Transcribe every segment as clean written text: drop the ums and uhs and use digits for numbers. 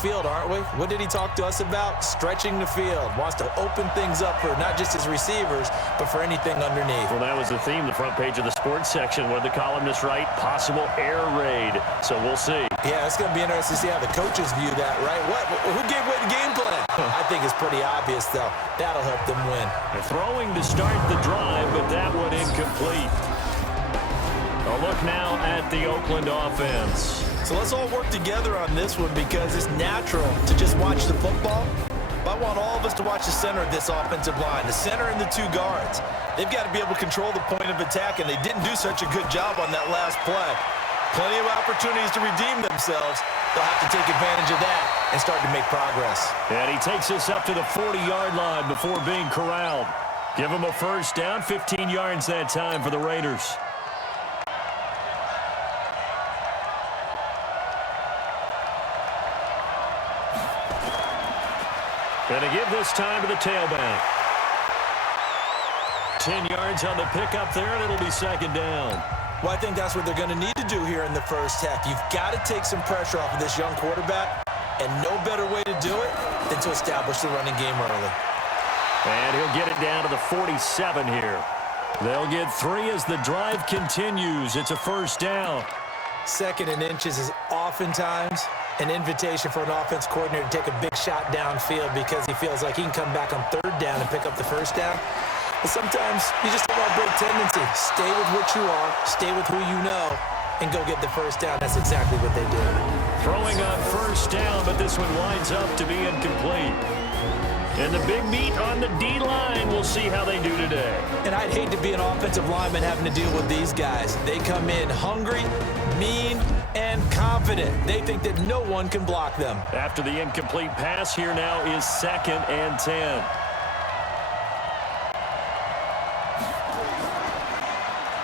field, aren't we? What did he talk to us about? Stretching the field. Wants to open things up for not just his receivers, but for anything underneath. Well, that was the theme, the front page of the sports section. What did the columnists write? Possible air raid. So we'll see. Yeah, it's going to be interesting to see how the coaches view that, right? Who gave away the game plan? I think it's pretty obvious, though. That'll help them win. They're throwing to start the drive, but that one incomplete. A look now at the Oakland offense. So let's all work together on this one because it's natural to just watch the football. But I want all of us to watch the center of this offensive line, the center and the two guards. They've got to be able to control the point of attack, and they didn't do such a good job on that last play. Plenty of opportunities to redeem themselves. They'll have to take advantage of that and start to make progress. And he takes us up to the 40-yard line before being corralled. Give him a first down, 15 yards that time for the Raiders. Going to give this time to the tailback. 10 yards on the pickup there, and it'll be second down. Well, I think that's what they're going to need to do here in the first half. You've got to take some pressure off of this young quarterback, and no better way to do it than to establish the running game early. And he'll get it down to the 47 here. They'll get 3 as the drive continues. It's a first down. Second and inches is oftentimes an invitation for an offense coordinator to take a big shot downfield because he feels like he can come back on third down and pick up the first down. But sometimes you just don't want to break tendency. Stay with what you are, stay with who you know, and go get the first down. That's exactly what they did. Throwing on first down, but this one winds up to be incomplete. And the big meat on the D-line, we'll see how they do today. And I'd hate to be an offensive lineman having to deal with these guys. They come in hungry, mean, and confident. They think that no one can block them. After the incomplete pass, here now is 2nd and 10.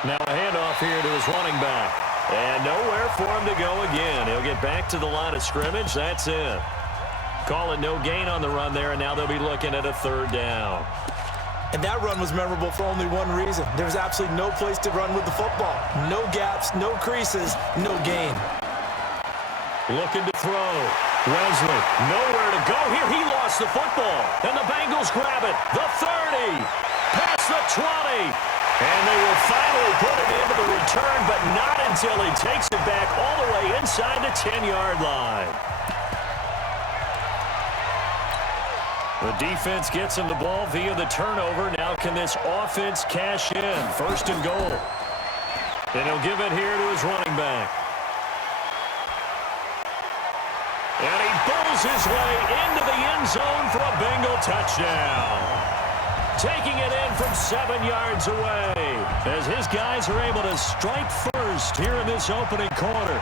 Now a handoff here to his running back. And nowhere for him to go again. He'll get back to the line of scrimmage. That's it. Call it no gain on the run there, and now they'll be looking at a third down. And that run was memorable for only one reason. There was absolutely no place to run with the football. No gaps, no creases, no gain. Looking to throw. Wesley, nowhere to go here. He lost the football. And the Bengals grab it. The 30. Past the 20. And they will finally put it into the return, but not until he takes it back all the way inside the 10-yard line. The defense gets him the ball via the turnover. Now can this offense cash in? First and goal. And he'll give it here to his running back. And he bulls his way into the end zone for a Bengal touchdown. Taking it in from 7 yards away as his guys are able to strike first here in this opening quarter.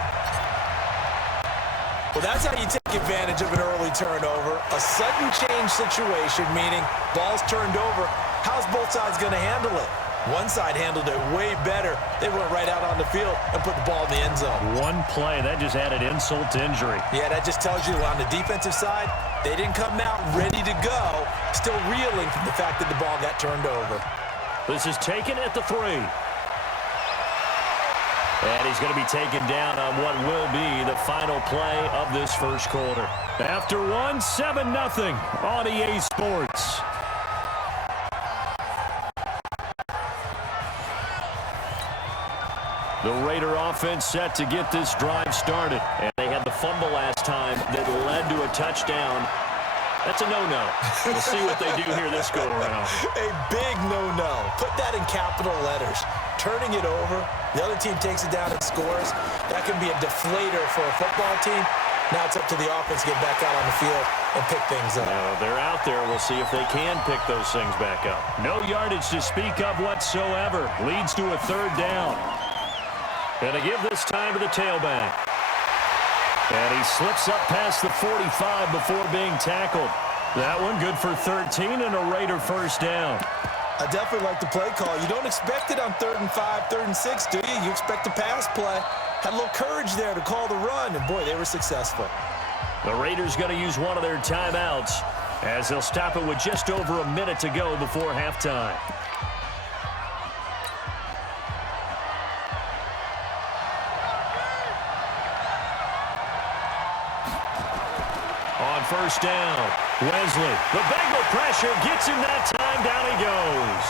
Well, that's how you take advantage of an early turnover. A sudden change situation, meaning ball's turned over. How's both sides going to handle it? One side handled it way better. They went right out on the field and put the ball in the end zone. One play, that just added insult to injury. Yeah, that just tells you on the defensive side, they didn't come out ready to go, still reeling from the fact that the ball got turned over. This is taken at the 3. And he's going to be taken down on what will be the final play of this first quarter. After one, 7-0 on EA Sports. The Raider offense set to get this drive started. And they had the fumble last time that led to a touchdown. That's a no-no. We'll see what they do here this go-around. A big no-no. Put that in capital letters. Turning it over, the other team takes it down and scores. That can be a deflator for a football team. Now it's up to the offense to get back out on the field and pick things up. Now they're out there. We'll see if they can pick those things back up. No yardage to speak of whatsoever. Leads to a third down. Gonna give this time to the tailback. And he slips up past the 45 before being tackled. That one good for 13 and a Raider first down. I definitely like the play call. You don't expect it on 3rd and 5, 3rd and 6, do you? You expect a pass play. Had a little courage there to call the run, and boy, they were successful. The Raiders going to use one of their timeouts as they'll stop it with just over a minute to go before halftime. first down. Wesley, the Bengal pressure gets him that time. Down he goes.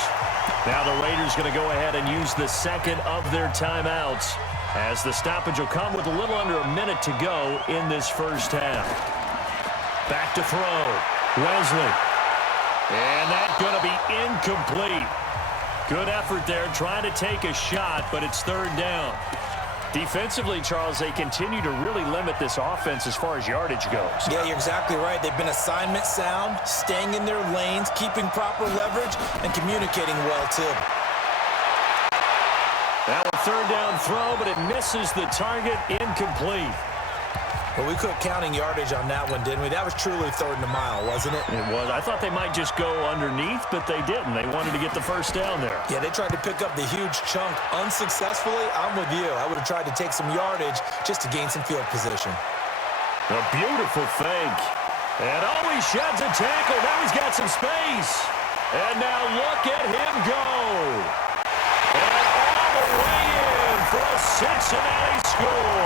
Now the Raiders going to go ahead and use the second of their timeouts, as the stoppage will come with a little under a minute to go in this first half. Back to throw. Wesley. And that's going to be incomplete. Good effort there trying to take a shot, but it's third down. Defensively, Charles, they continue to really limit this offense as far as yardage goes. Yeah, you're exactly right. They've been assignment sound, staying in their lanes, keeping proper leverage, and communicating well, too. Now a third down throw, but it misses the target. Incomplete. Well, we quit counting yardage on that one, didn't we? That was truly third and a mile, wasn't it? It was. I thought they might just go underneath, but they didn't. They wanted to get the first down there. Yeah, they tried to pick up the huge chunk unsuccessfully. I'm with you. I would have tried to take some yardage just to gain some field position. A beautiful fake. And he sheds a tackle. Now he's got some space. And now look at him go. And all the way in for a Cincinnati score.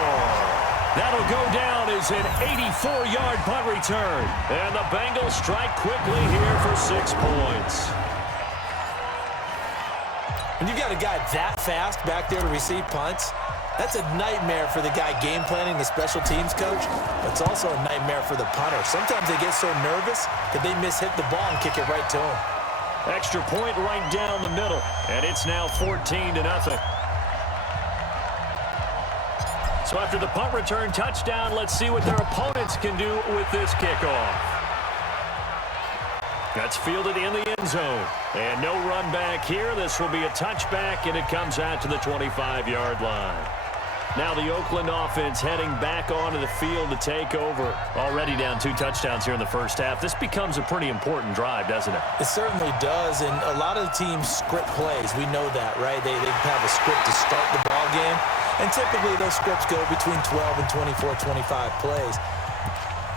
That'll go down as an 84-yard punt return. And the Bengals strike quickly here for 6 points. When you've got a guy that fast back there to receive punts, that's a nightmare for the guy game planning, the special teams coach. But it's also a nightmare for the punter. Sometimes they get so nervous that they hit the ball and kick it right to him. Extra point right down the middle. And it's now 14-0. So after the punt return touchdown, let's see what their opponents can do with this kickoff. That's fielded in the end zone. And no run back here. This will be a touchback, and it comes out to the 25-yard line. Now the Oakland offense heading back onto the field to take over. Already down 2 touchdowns here in the first half. This becomes a pretty important drive, doesn't it? It certainly does, and a lot of the teams script plays. We know that, right? They have a script to start the ball game, and typically those scripts go between 12 and 24, 25 plays.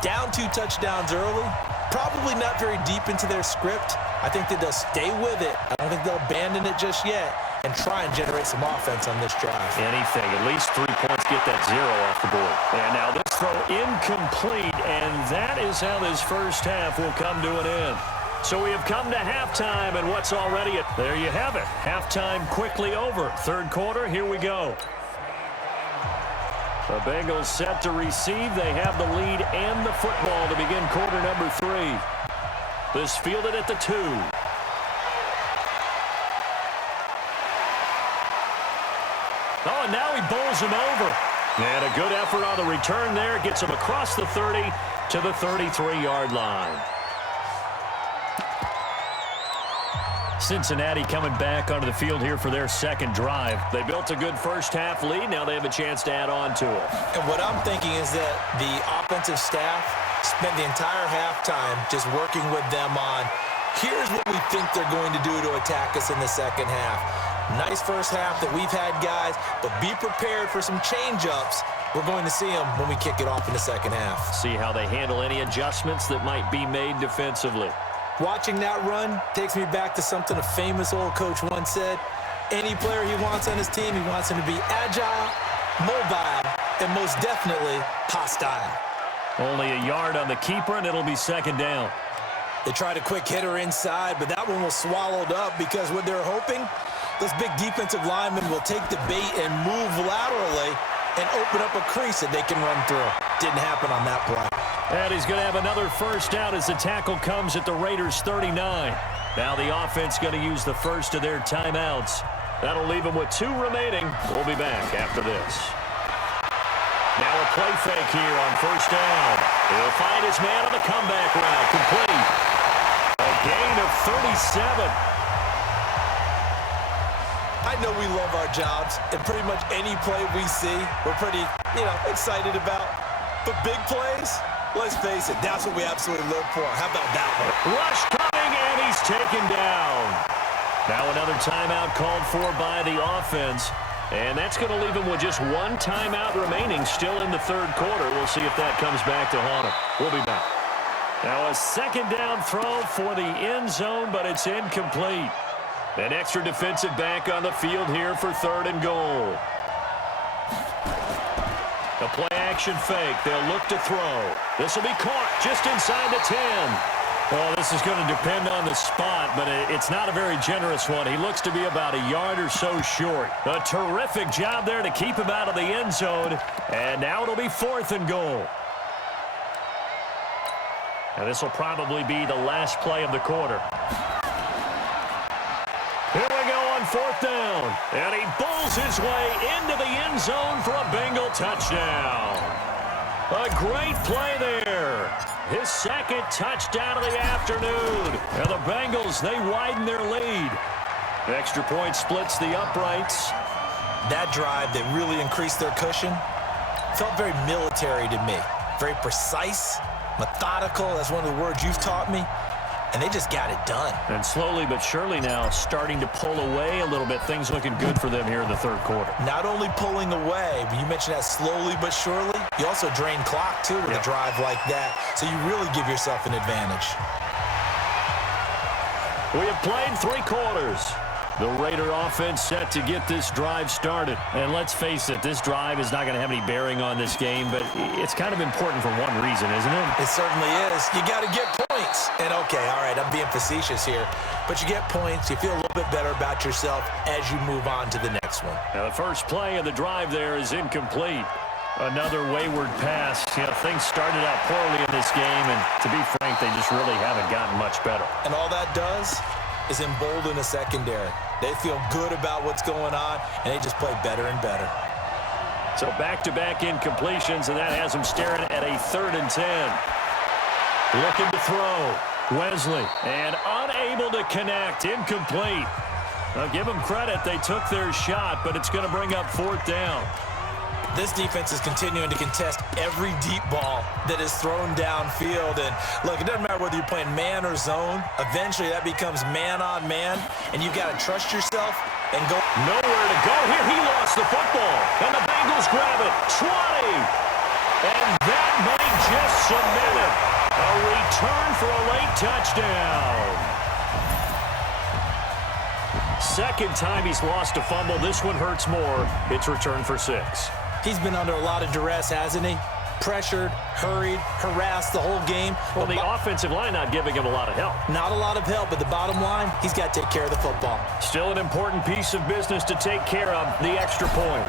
Down 2 touchdowns early, probably not very deep into their script. I think that they'll stay with it. I don't think they'll abandon it just yet and try and generate some offense on this drive. Anything. At least 3 points, get that 0 off the board. And now this throw incomplete, and that is how this first half will come to an end. So we have come to halftime, and what's already it? There you have it. Halftime quickly over. Third quarter, here we go. The Bengals set to receive. They have the lead and the football to begin quarter number 3. This fielded at the 2. Oh, and now he bowls him over. And a good effort on the return there. Gets him across the 30 to the 33-yard line. Cincinnati coming back onto the field here for their second drive. They built a good first half lead. Now they have a chance to add on to it. And what I'm thinking is that the offensive staff spent the entire halftime just working with them on, here's what we think they're going to do to attack us in the second half. Nice first half that we've had, guys, but be prepared for some change-ups. We're going to see them when we kick it off in the second half. See how they handle any adjustments that might be made defensively. Watching that run takes me back to something a famous old coach once said. Any player he wants on his team, he wants him to be agile, mobile, and most definitely hostile. Only a yard on the keeper, and it'll be second down. They tried a quick hitter inside, but that one was swallowed up because what they're hoping, those big defensive linemen will take the bait and move laterally and open up a crease that they can run through. Didn't happen on that play. And he's going to have another first down as the tackle comes at the Raiders' 39. Now the offense going to use the first of their timeouts. That'll leave them with 2 remaining. We'll be back after this. Now a play fake here on first down. He'll find his man on the comeback route. Complete. A gain of 37. I know we love our jobs, and pretty much any play we see, we're pretty, excited about. But big plays, let's face it, that's what we absolutely live for. How about that one? Rush coming, and he's taken down. Now another timeout called for by the offense. And that's going to leave him with just 1 timeout remaining still in the third quarter. We'll see if that comes back to haunt him. We'll be back. Now a second down throw for the end zone, but it's incomplete. An extra defensive back on the field here for 3rd and goal. A play action fake. They'll look to throw. This will be caught just inside the 10. Well, this is going to depend on the spot, but it's not a very generous one. He looks to be about a yard or so short. A terrific job there to keep him out of the end zone. And now it'll be 4th and goal. And this will probably be the last play of the quarter. Here we go on 4th down. And he bulls his way into the end zone for a Bengal touchdown. A great play there. His 2nd touchdown of the afternoon. And the Bengals, they widen their lead. Extra point splits the uprights. That drive that really increased their cushion felt very military to me. Very precise, methodical. That's one of the words you've taught me. And they just got it done. And slowly but surely now starting to pull away a little bit. Things looking good for them here in the 3rd quarter. Not only pulling away, but you mentioned that slowly but surely. You also drain clock, too, with a drive like that. So you really give yourself an advantage. We have played 3 quarters. The Raider offense set to get this drive started. And let's face it, this drive is not going to have any bearing on this game, but it's kind of important for one reason, isn't it? It certainly is. You got to get points. And, okay, all right, I'm being facetious here, but you get points. You feel a little bit better about yourself as you move on to the next one. Now, the first play of the drive there is incomplete. Another wayward pass. You know, things started out poorly in this game, and to be frank, they just really haven't gotten much better. And all that does is embolden the secondary. They feel good about what's going on, and they just play better and better. So back-to-back incompletions, and that has them staring at a 3rd and 10. Looking to throw. Wesley, and unable to connect. Incomplete. Now, give them credit. They took their shot, but it's going to bring up 4th down. This defense is continuing to contest every deep ball that is thrown downfield. And, look, it doesn't matter whether you're playing man or zone. Eventually, that becomes man-on-man, and you've got to trust yourself and go. Nowhere to go here. He lost the football, and the Bengals grab it. 20. And that may just cement it. A return for a late touchdown. 2nd time he's lost a fumble. This one hurts more. It's returned for 6. He's been under a lot of duress, hasn't he? Pressured, hurried, harassed the whole game. Well, the offensive line not giving him a lot of help. Not a lot of help, but the bottom line, he's got to take care of the football. Still an important piece of business to take care of, the extra point.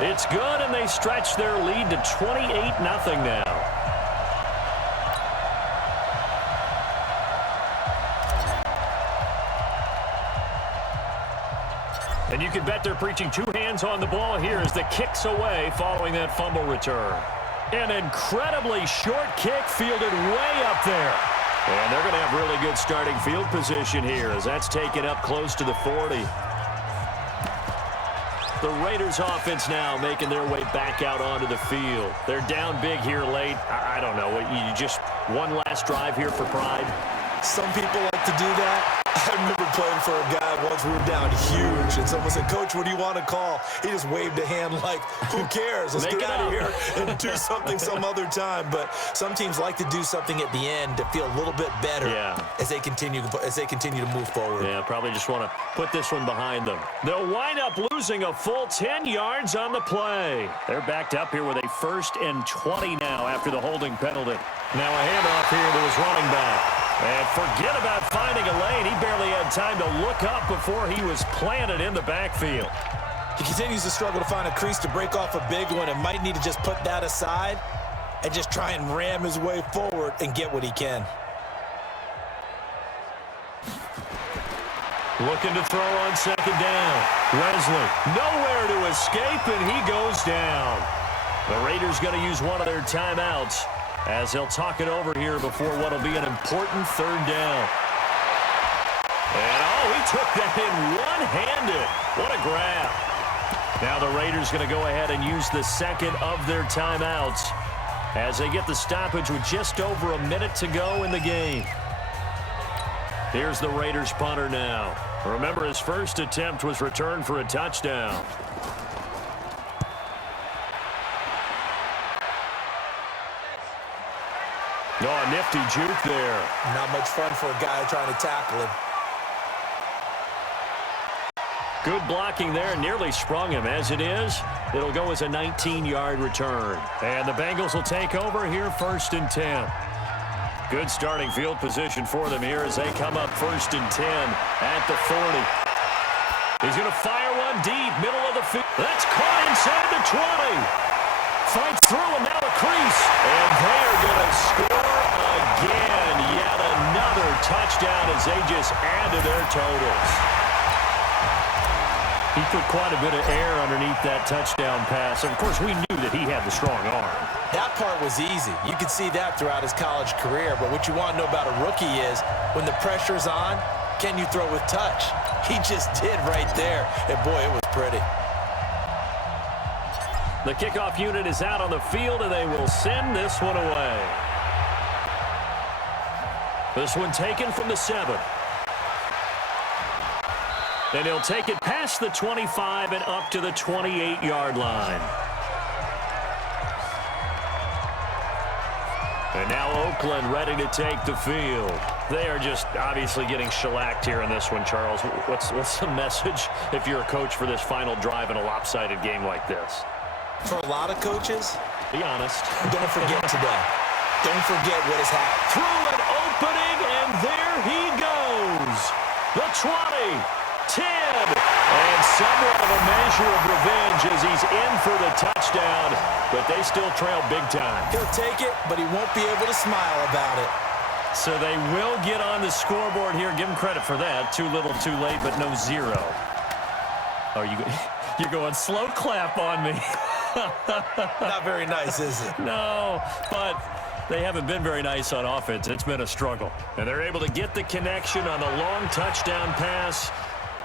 It's good, and they stretch their lead to 28-0 now. And you can bet they're preaching 2 hands on the ball here as the kick's away following that fumble return. An incredibly short kick fielded way up there. And they're going to have really good starting field position here as that's taken up close to the 40. The Raiders offense now making their way back out onto the field. They're down big here late. I don't know. You just one last drive here for pride? Some people like to do that. I remember playing for a guy once. We were down huge, and someone said, "Coach, what do you want to call?" He just waved a hand like, "Who cares? Let's get out of here and do something some other time." But some teams like to do something at the end to feel a little bit better as they continue to move forward. Yeah, probably just want to put this one behind them. They'll wind up losing a full 10 yards on the play. They're backed up here with a 1st and 20 now after the holding penalty. Now a handoff here to his running back. And forget about finding a lane. He barely had time to look up before he was planted in the backfield. He continues to struggle to find a crease to break off a big one and might need to just put that aside and just try and ram his way forward and get what he can. Looking to throw on 2nd down. Wesley, nowhere to escape, and he goes down. The Raiders going to use one of their timeouts as they'll talk it over here before what will be an important 3rd down. And, he took that in one-handed. What a grab. Now the Raiders going to go ahead and use the 2nd of their timeouts as they get the stoppage with just over a minute to go in the game. Here's the Raiders punter now. Remember, his first attempt was returned for a touchdown. Oh, a nifty juke there. Not much fun for a guy trying to tackle him. Good blocking there, nearly sprung him. As it is, It'll go as a 19-yard return. And the Bengals will take over here 1st and 10. Good starting field position for them here as they come up 1st and 10 at the 40. He's going to fire one deep, middle of the field. That's caught inside the 20. Fights through and now a crease. And they are going to score again. Yet another touchdown as they just add to their totals. He put quite a bit of air underneath that touchdown pass. Of course, we knew that he had the strong arm. That part was easy. You could see that throughout his college career. But what you want to know about a rookie is when the pressure's on, can you throw with touch? He just did right there. And, boy, it was pretty. The kickoff unit is out on the field, and they will send this one away. This one taken from the 7. And he'll take it past the 25 and up to the 28-yard line. And now Oakland ready to take the field. They are just obviously getting shellacked here in this one, Charles. What's the message if you're a coach for this final drive in a lopsided game like this? For a lot of coaches, be honest. Don't forget today. Don't forget what has happened. Through an opening, and there he goes. The 20. 10, and somewhat of a measure of revenge as he's in for the touchdown, but they still trail big time. He'll take it, but he won't be able to smile about it. So they will get on the scoreboard here. Give him credit for that. Too little, too late, but no 0. Oh, you're going slow clap on me. Not very nice, is it? No, but they haven't been very nice on offense. It's been a struggle. And they're able to get the connection on the long touchdown pass.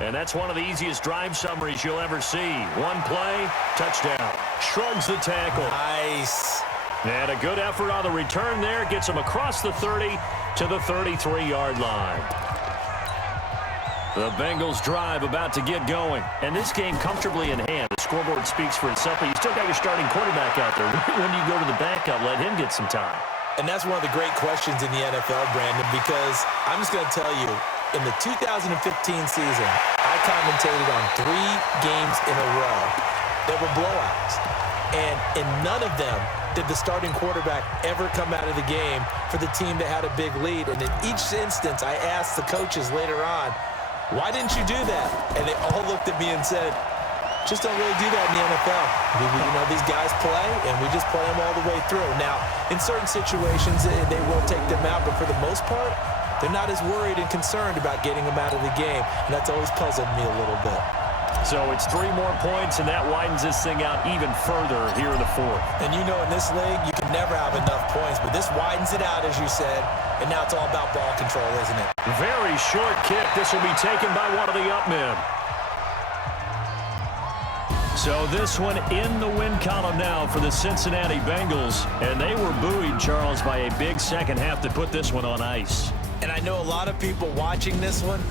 And that's one of the easiest drive summaries you'll ever see. One play, touchdown. Shrugs the tackle. Nice. And a good effort on the return there. Gets him across the 30 to the 33-yard line. The Bengals drive about to get going. And this game comfortably in hand. The scoreboard speaks for itself, but you still got your starting quarterback out there. When you go to the backup, let him get some time. And that's one of the great questions in the NFL, Brandon, because I'm just going to tell you, in the 2015 season, I commentated on 3 games in a row that were blowouts. And in none of them did the starting quarterback ever come out of the game for the team that had a big lead. And in each instance, I asked the coaches later on, why didn't you do that? And they all looked at me and said, just don't really do that in the NFL. You know, these guys play, and we just play them all the way through. Now, in certain situations, they will take them out, but for the most part, they're not as worried and concerned about getting them out of the game, and that's always puzzled me a little bit. So it's 3 more points, and that widens this thing out even further here in the 4th. And you know in this league, you can never have enough points, but this widens it out, as you said, and now it's all about ball control, isn't it? Very short kick. This will be taken by one of the up men. So this one in the win column now for the Cincinnati Bengals, and they were buoyed, Charles, by a big second half to put this one on ice. And I know a lot of people watching this one